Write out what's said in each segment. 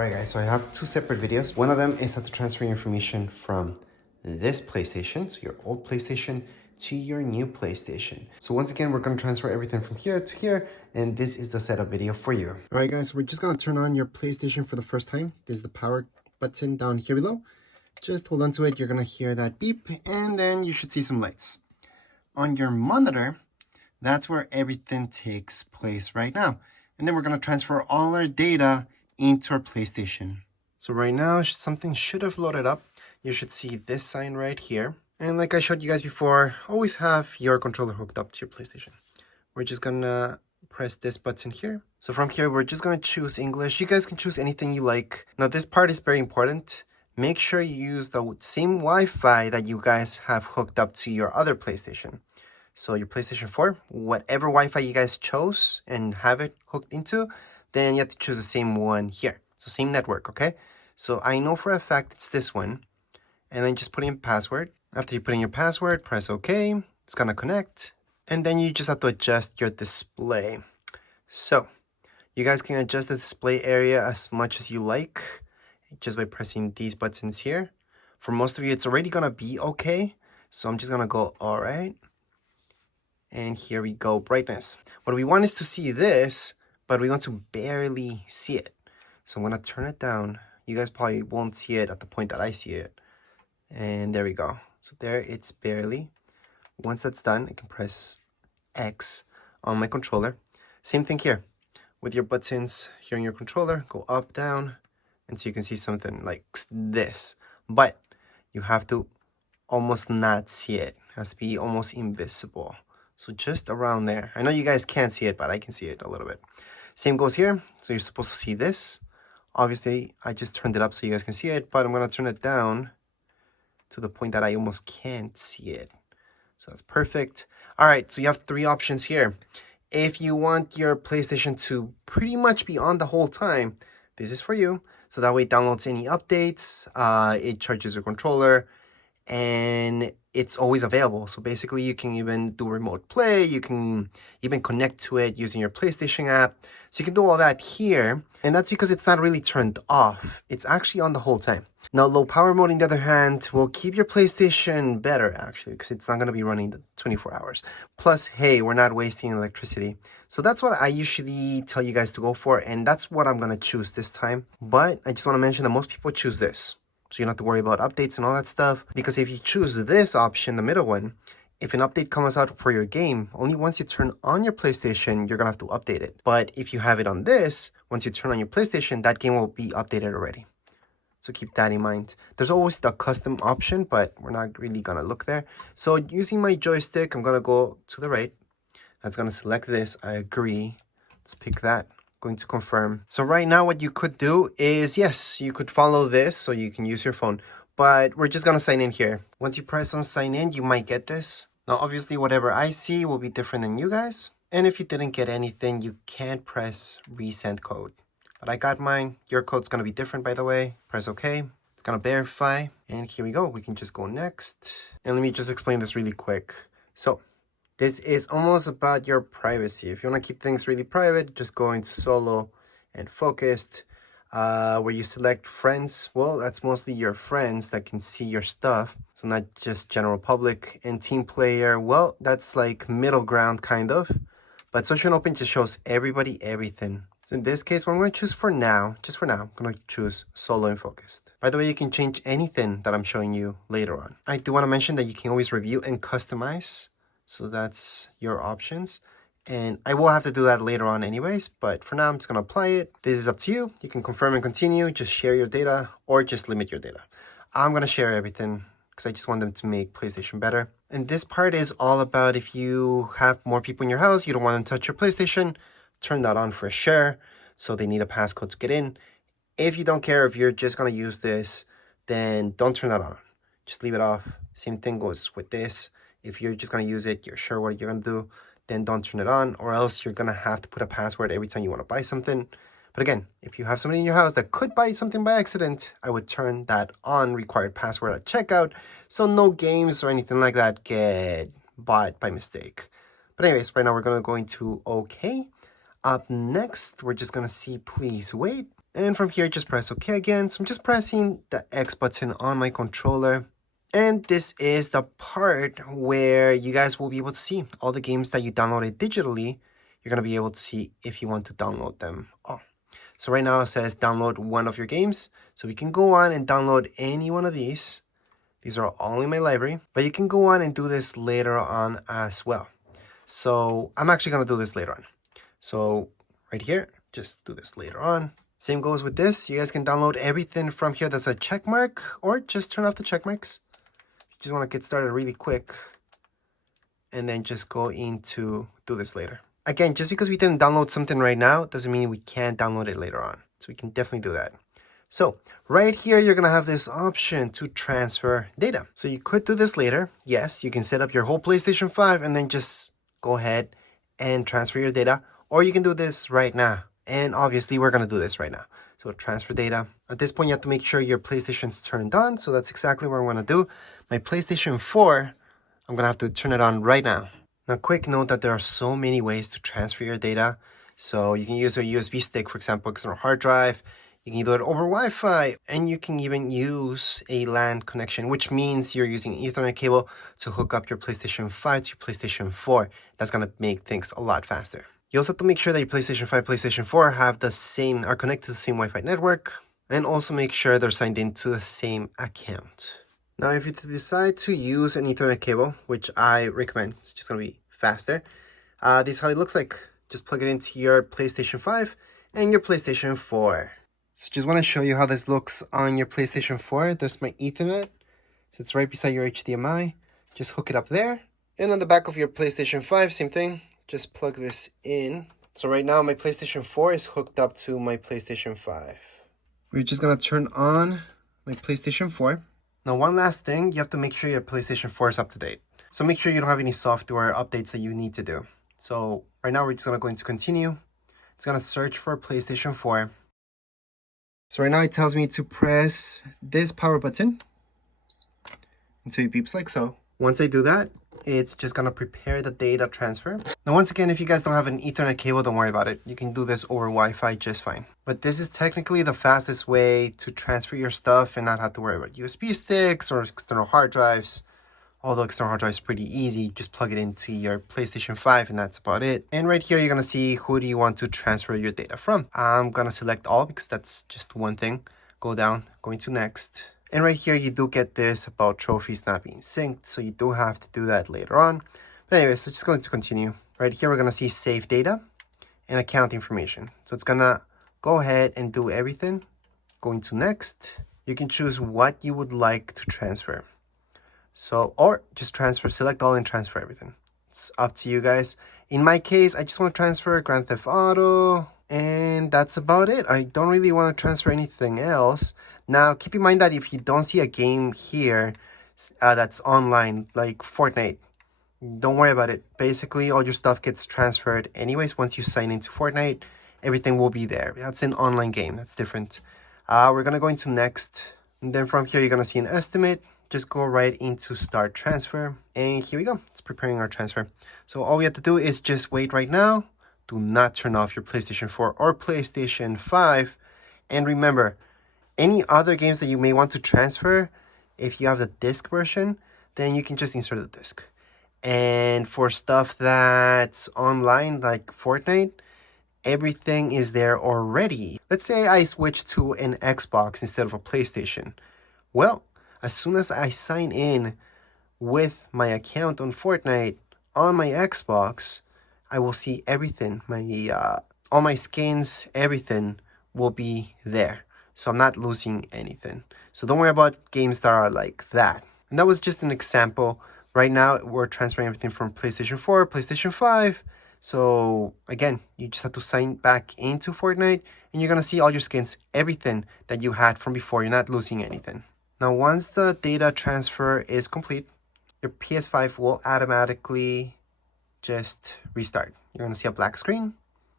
Alright guys, so I have two separate videos. One of them is how to transfer your information from this PlayStation, so your old PlayStation, to your new PlayStation. So once again, we're going to transfer everything from here to here, and this is the setup video for you. Alright guys, we're just going to turn on your PlayStation for the first time. This is the power button down here below. Just hold on to it, you're going to hear that beep, and then you should see some lights. On your monitor, that's where everything takes place right now. And then we're going to transfer all our data into our PlayStation. So right now, something should have loaded up. You should see this sign right here. And like I showed you guys before, always have your controller hooked up to your PlayStation. We're just gonna press this button here. So from here, we're just gonna choose English. You guys can choose anything you like. Now this part is very important. Make sure you use the same Wi-Fi that you guys have hooked up to your other PlayStation. So your PlayStation 4, whatever Wi-Fi you guys chose and have it hooked into, then you have to choose the same one here. So same network, okay? So I know for a fact it's this one. And then just put in password. After you put in your password, press OK. It's gonna connect. And then you just have to adjust your display. So you guys can adjust the display area as much as you like just by pressing these buttons here. For most of you, it's already gonna be okay. So I'm just gonna go all right. And here we go, brightness. What we want is to see this, but we want to barely see it. So I'm gonna turn it down. You guys probably won't see it at the point that I see it. And there we go. So there it's barely. Once that's done, I can press X on my controller. Same thing here. With your buttons here on your controller, go up, down, and so you can see something like this. But you have to almost not see it. It has to be almost invisible. So just around there. I know you guys can't see it, but I can see it a little bit. Same goes here. So you're supposed to see this. Obviously, I just turned it up so you guys can see it, but I'm going to turn it down to the point that I almost can't see it. So that's perfect. All right, so you have three options here. If you want your PlayStation to pretty much be on the whole time, this is for you. So that way it downloads any updates, it charges your controller, and it's always available. So basically you can even do remote play, you can even connect to it using your PlayStation app. So you can do all that here, and that's because it's not really turned off. It's actually on the whole time. Now low power mode, on the other hand, will keep your PlayStation better actually, because it's not going to be running the 24 hours. Plus, hey, we're not wasting electricity. So that's what I usually tell you guys to go for, and that's what I'm going to choose this time. But I just want to mention that most people choose this. So you don't have to worry about updates and all that stuff. Because if you choose this option, the middle one, if an update comes out for your game, only once you turn on your PlayStation, you're going to have to update it. But if you have it on this, once you turn on your PlayStation, that game will be updated already. So keep that in mind. There's always the custom option, but we're not really going to look there. So using my joystick, I'm going to go to the right. That's going to select this. I agree. Let's pick that. Going to confirm. So right now what you could do is, yes, you could follow this so you can use your phone, but we're just gonna sign in here. Once you press on sign in, you might get this. Now obviously whatever I see will be different than you guys, and if you didn't get anything, you can't press resend code. But I got mine. Your code's gonna be different, by the way. Press OK. It's gonna verify, and here we go. We can just go next, and let me just explain this really quick. So this is almost about your privacy. If you want to keep things really private, just go into solo and focused, where you select friends. Well, that's mostly your friends that can see your stuff. So not just general public. And team player, well, that's like middle ground kind of. But social and open just shows everybody everything. So in this case, what I'm going to choose for now, just for now, I'm going to choose solo and focused. By the way, you can change anything that I'm showing you later on. I do want to mention that you can always review and customize. So that's your options. And I will have to do that later on anyways, but for now I'm just gonna apply it. This is up to you. You can confirm and continue, just share your data or just limit your data. I'm gonna share everything because I just want them to make PlayStation better. And this part is all about if you have more people in your house, you don't want them to touch your PlayStation, turn that on for a share. So they need a passcode to get in. If you don't care, if you're just gonna use this, then don't turn that on. Just leave it off. Same thing goes with this. If you're just going to use it, you're sure what you're going to do, then don't turn it on, or else you're going to have to put a password every time you want to buy something. But again, if you have somebody in your house that could buy something by accident, I would turn that on, required password at checkout, so no games or anything like that get bought by mistake. But anyways, right now we're going to go into OK. Up next, we're just going to see please wait. And from here, just press OK again. So I'm just pressing the X button on my controller. And this is the part where you guys will be able to see all the games that you downloaded digitally. You're going to be able to see if you want to download them all. So right now it says download one of your games. So we can go on and download any one of these. These are all in my library, but you can go on and do this later on as well. So I'm actually going to do this later on. So right here, just do this later on. Same goes with this. You guys can download everything from here that's a check mark, or just turn off the check marks. You just want to get started really quick and then just go into do this later. Again, just because we didn't download something right now doesn't mean we can't download it later on. So we can definitely do that. So right here, you're going to have this option to transfer data. So you could do this later. Yes, you can set up your whole PlayStation 5 and then just go ahead and transfer your data. Or you can do this right now. And obviously, we're going to do this right now. So transfer data. At this point, you have to make sure your PlayStation's turned on. So that's exactly what I'm going to do. My PlayStation 4, I'm going to have to turn it on right now. Now, quick note that there are so many ways to transfer your data. So you can use a USB stick, for example, external hard drive. You can do it over Wi-Fi, and you can even use a LAN connection, which means you're using an Ethernet cable to hook up your PlayStation 5 to your PlayStation 4. That's going to make things a lot faster. You also have to make sure that your PlayStation 5, PlayStation 4 are connected to the same Wi-Fi network, and also make sure they're signed into the same account. Now, if you decide to use an Ethernet cable, which I recommend, it's just going to be faster. This is how it looks like. Just plug it into your PlayStation 5 and your PlayStation 4. So just want to show you how this looks on your PlayStation 4. There's my Ethernet. So it's right beside your HDMI. Just hook it up there. And on the back of your PlayStation 5, same thing. Just plug this in. So right now my PlayStation 4 is hooked up to my PlayStation 5. We're just going to turn on my PlayStation 4. Now one last thing, you have to make sure your PlayStation 4 is up to date. So make sure you don't have any software updates that you need to do. So right now we're just going to go into continue. It's going to search for PlayStation 4. So right now it tells me to press this power button until it beeps like so. Once I do that, it's just going to prepare the data transfer. Now, once again, if you guys don't have an Ethernet cable, don't worry about it. You can do this over Wi-Fi just fine. But this is technically the fastest way to transfer your stuff and not have to worry about USB sticks or external hard drives. Although external hard drive is pretty easy, just plug it into your PlayStation 5 and that's about it. And right here, you're gonna see who do you want to transfer your data from. I'm gonna select all because that's just one thing. Go down, going to next. And right here, you do get this about trophies not being synced. So you do have to do that later on. But anyways, so just going to continue. Right here, we're gonna see save data and account information. So it's gonna go ahead and do everything. Going to next. You can choose what you would like to transfer. So, or just select all and transfer everything. It's up to you guys. In my case, I just want to transfer Grand Theft Auto, and that's about it. I don't really want to transfer anything else. Now, keep in mind that if you don't see a game here that's online, like Fortnite, don't worry about it. Basically, all your stuff gets transferred anyways. Once you sign into Fortnite, everything will be there. That's an online game. That's different. We're going to go into next. And then from here, you're going to see an estimate. Just go right into start transfer. And here we go. It's preparing our transfer. So all we have to do is just wait right now. Do not turn off your PlayStation 4 or PlayStation 5. And remember, any other games that you may want to transfer, if you have the disc version, then you can just insert the disc. And for stuff that's online, like Fortnite, everything is there already. Let's say I switch to an Xbox instead of a PlayStation. Well, as soon as I sign in with my account on Fortnite on my Xbox, I will see everything. All my skins, everything will be there. So I'm not losing anything. So don't worry about games that are like that. And that was just an example. Right now, we're transferring everything from PlayStation 4, PlayStation 5. So again, you just have to sign back into Fortnite and you're going to see all your skins, everything that you had from before. You're not losing anything. Now, once the data transfer is complete, your PS5 will automatically just restart. You're going to see a black screen.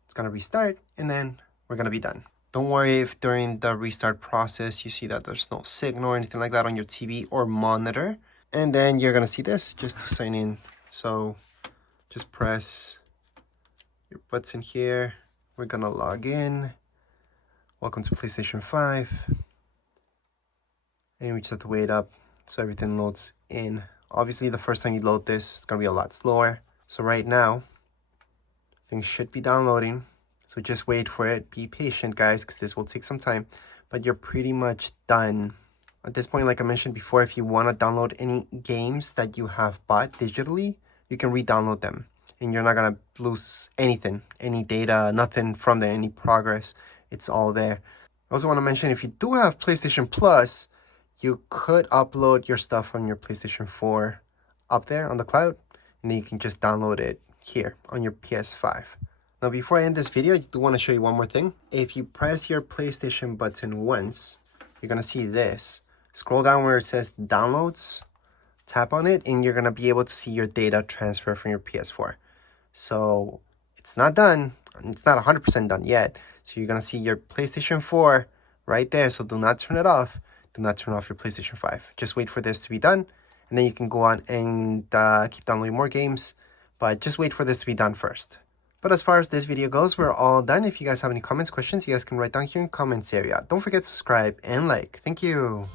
It's going to restart, and then we're going to be done. Don't worry if during the restart process you see that there's no signal or anything like that on your TV or monitor. And then you're going to see this just to sign in. So just press your button here. We're going to log in. Welcome to PlayStation 5. And we just have to wait up so everything loads in. Obviously, the first time you load this, it's gonna be a lot slower. So right now, things should be downloading. So just wait for it. Be patient, guys, because this will take some time. But you're pretty much done. At this point, like I mentioned before, if you want to download any games that you have bought digitally, you can re-download them. And you're not going to lose anything, any data, nothing from there, any progress. It's all there. I also want to mention, if you do have PlayStation Plus, you could upload your stuff on your PlayStation 4 up there on the cloud. And then you can just download it here on your PS5. Now, before I end this video, I do want to show you one more thing. If you press your PlayStation button once, you're going to see this. Scroll down where it says downloads, tap on it, and you're going to be able to see your data transfer from your PS4. So it's not done. It's not 100% done yet. So you're going to see your PlayStation 4 right there. So do not turn it off. Do not turn off your PlayStation 5. Just wait for this to be done. And then you can go on and keep downloading more games. But just wait for this to be done first. But as far as this video goes, we're all done. If you guys have any comments, questions, you guys can write down here in the comments area. Don't forget to subscribe and like. Thank you.